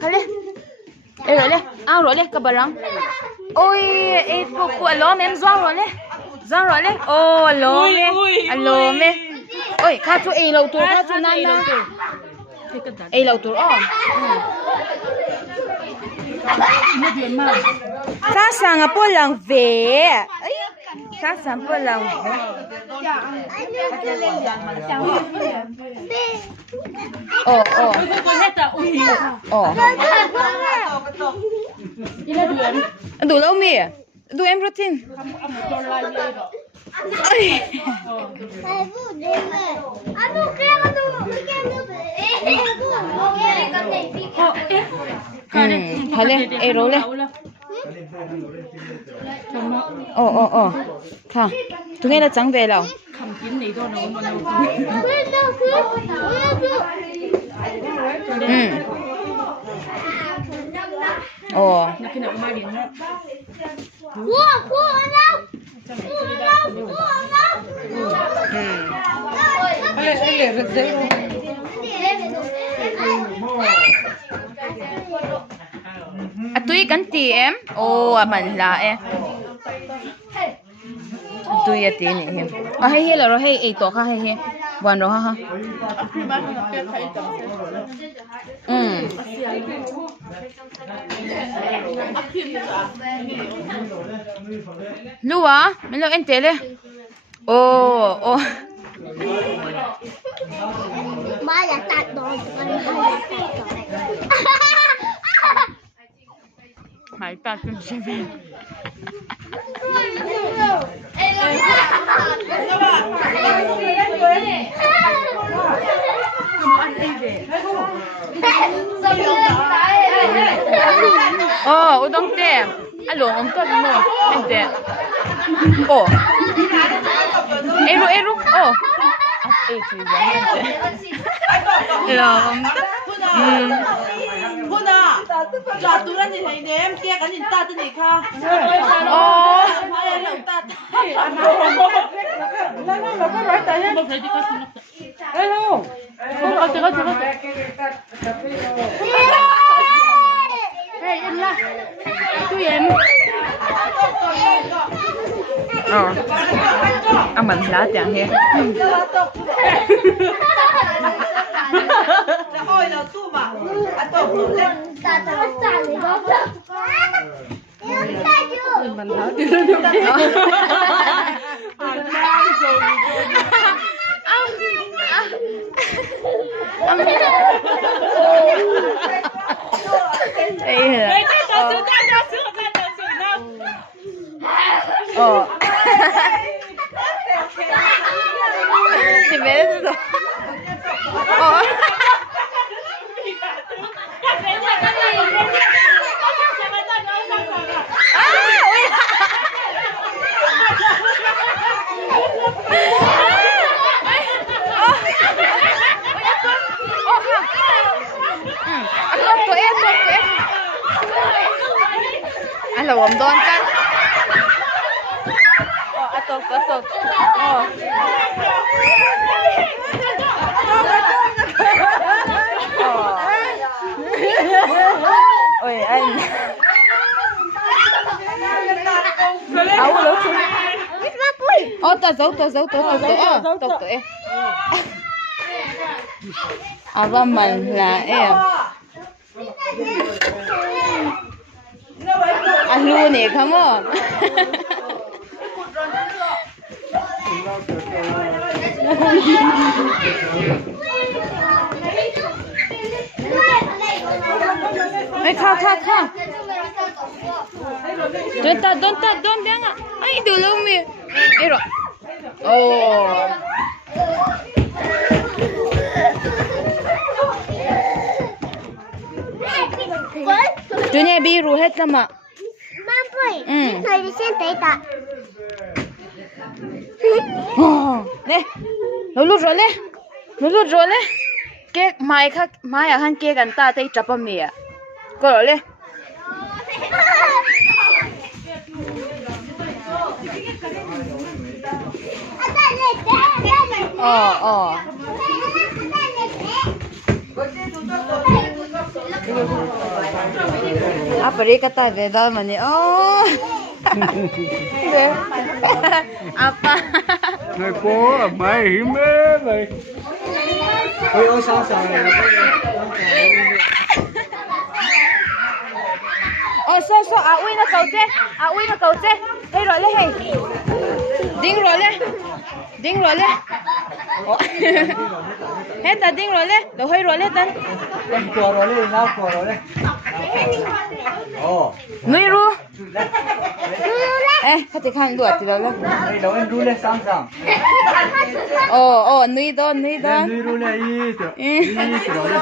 Hale. Rồi le. Rồi le kabarang. Ôi, cô alo em doang rồi le. Doang rồi le. Ô alo me. Ôi, khá chú lâu tur, khá chú nan na. Lâu tur Khá sang à po lang về. Khá sang po lang. Đủ lâu mì. Đủ em protein. Hale, role. Kha. Tu nghe là trắng về nào. Tui kan ti em. Man la em. Tui ti ni em. Hey lo hey to kha hey. Wan ro ha. Lua, me lo entele. Vaya tanto. Mày ta cũng sẽ về. Udang teh. Alo, ông có gì không? Em teh. Eru. Thì lòng cho tôi ra thì thấy em kia cái nhìn ta tên này không? Mình lá chẳng hết. Ôi là tu mà. Mình lá chưa được. Thì bé rồi. Là gồm đón cắt. Atok. Ôi anh. Áo lỗ chung. Ta giấu. Tộc em. Và mình là em. Luôn nè, come on. Ê, kha. Don't biang ạ. Ay, đủ lâu mi. Ê rồi. Tụi này bị rủ hết lắm ạ. Thời đi xem tế tạ. Nè, nó lút rồi nè. Cái mai à han kia gần ta thấy chập mì à. Có rồi nè. Apa ka ta ve da mani. Oh. Apa? Này cô là mày hiếm ế vậy. Ôi ôi sao sao này. So ui nó cầu chế. Hey rồi lên hey. Ding rồi lên. Hết ta ding rồi lên. Đâu hơi rồi lên ta. Em qua rồi lên, nào qua rồi lên. Ồ. Nuôi ru. Ê, khách khăn đuổi thì đâu lên. Đây đâu em ru lên sang sang. Nuôi đó. Nuôi ru lên ý. Rồi lên.